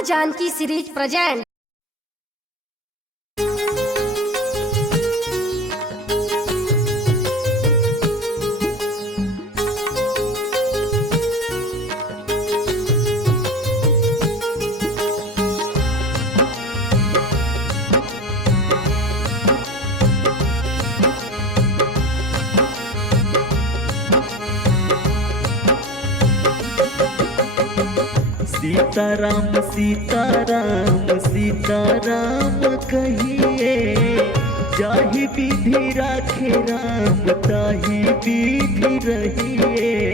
माँ Janaki series present. Sitaram Sitaram Sitaram कहिए, जाहि विधि राखे राम ताहि विधि रहिए।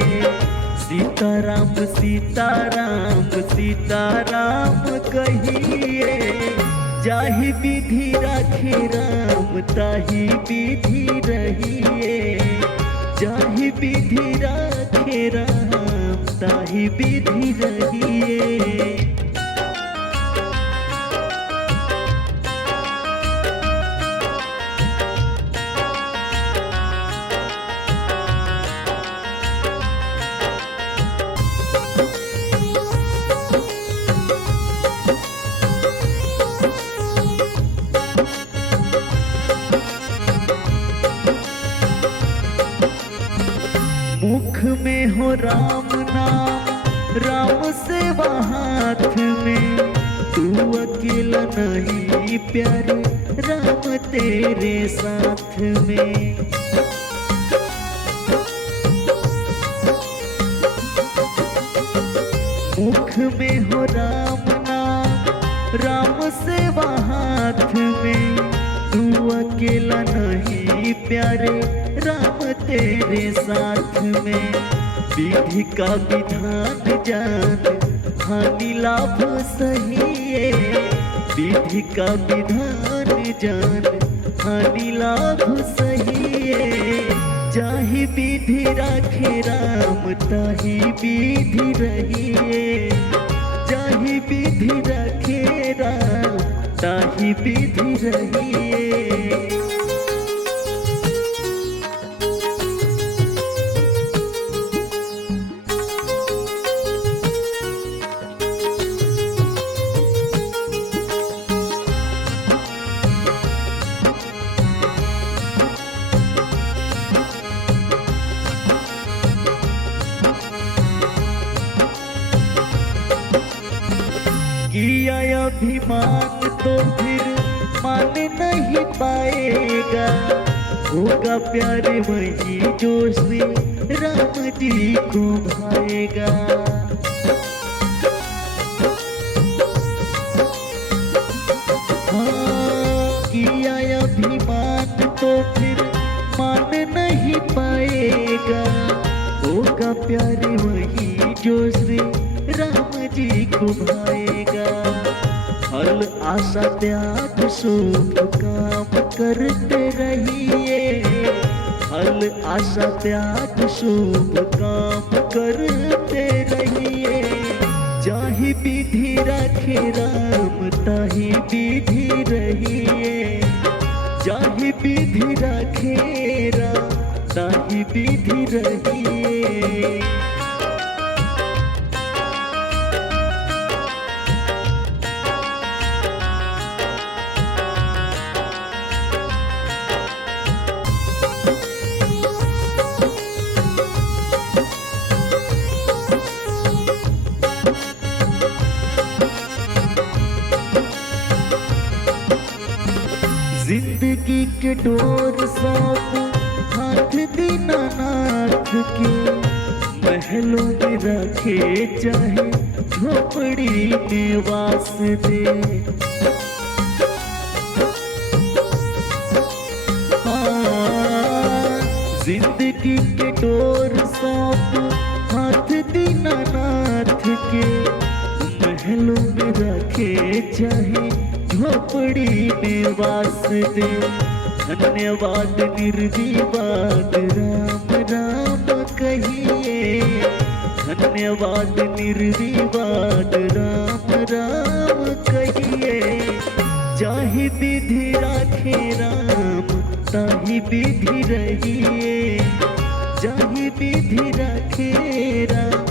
सीताराम सीताराम सीताराम कहिए, जाहि विधि राखे राम ताहि विधि रहिए। जाहि विधि राखे राम ताहि विधि रहिए। मुख में हो राम नाम, राम सेवा हाथ में। तू अकेला नहीं प्यारे, राम तेरे साथ में। मुख में हो राम नाम, राम सेवा हाथ में। तू अकेला नहीं प्यारे, राम तेरे साथ में। विधि का विधान जान, हानि लाभ सही है। विधि का विधान जान, हानि लाभ सही है। जाहि विधि राखे राम ताहि विधि रहिए। जाहि विधि राखे राम ताहि विधि रहिए। किया अभिमान तो फिर मान नहीं पाएगा। होगा प्यारे वही जो श्री राम जी को भाएगा। हाँ, किया अभिमान तो फिर मान नहीं पाएगा। होगा प्यारे वही जो श्री राम जी को भाएगा। फल आशा त्याग शुभ काम करते रहिए। फल आशा त्याग शुभ काम करते रहिए। जाहि विधि राखे राम ताहि विधि रहिए। जाहि विधि राखे राम ताहि विधि रहिए। जिंदगी के डोर सौंप हाथ दीनानाथ के। महलों में रखे चाहे झोपड़ी में वास दे। हाँ, जिंदगी के डोर सौंप हाथ दीनानाथ के। महलों में रखे चाहे झोपड़ी में वास दे। धन्यवाद निर्विवाद राम राम कहिए। धन्यवाद निर्विवाद राम राम कहिए। जाहि विधि राखे राम ताहि विधि रहिए। जाहि विधि राखे राम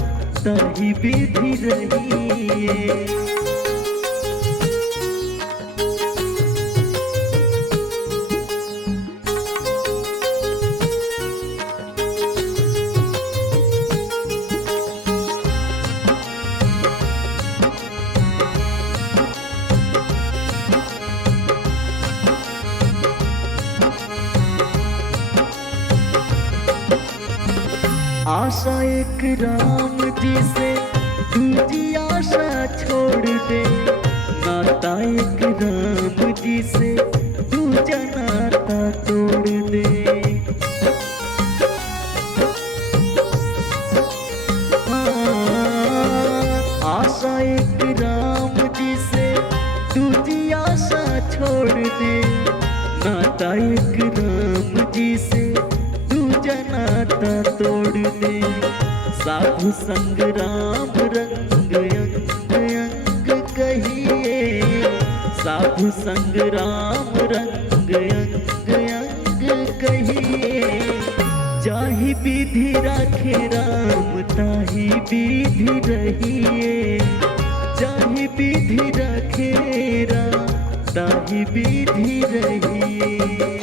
ताहि विधि रहिए। आशा एक राम जी से दूजी आशा छोड़ दे, नाता एक राम जी से दूजा नाता तोड़ दे। आशा एक राम जी से दूजी आशा छोड़ दे, नाता एक राम जी से दूजा नाता तोड़ दे। साधु संग राम रंग अंग अंग कहिए, साधु संग राम रंग अंग अंग कहिए। जाहि विधि राखे राम ताहि विधि रहिए, जाहि विधि राखे राम ताहि विधि रहिए।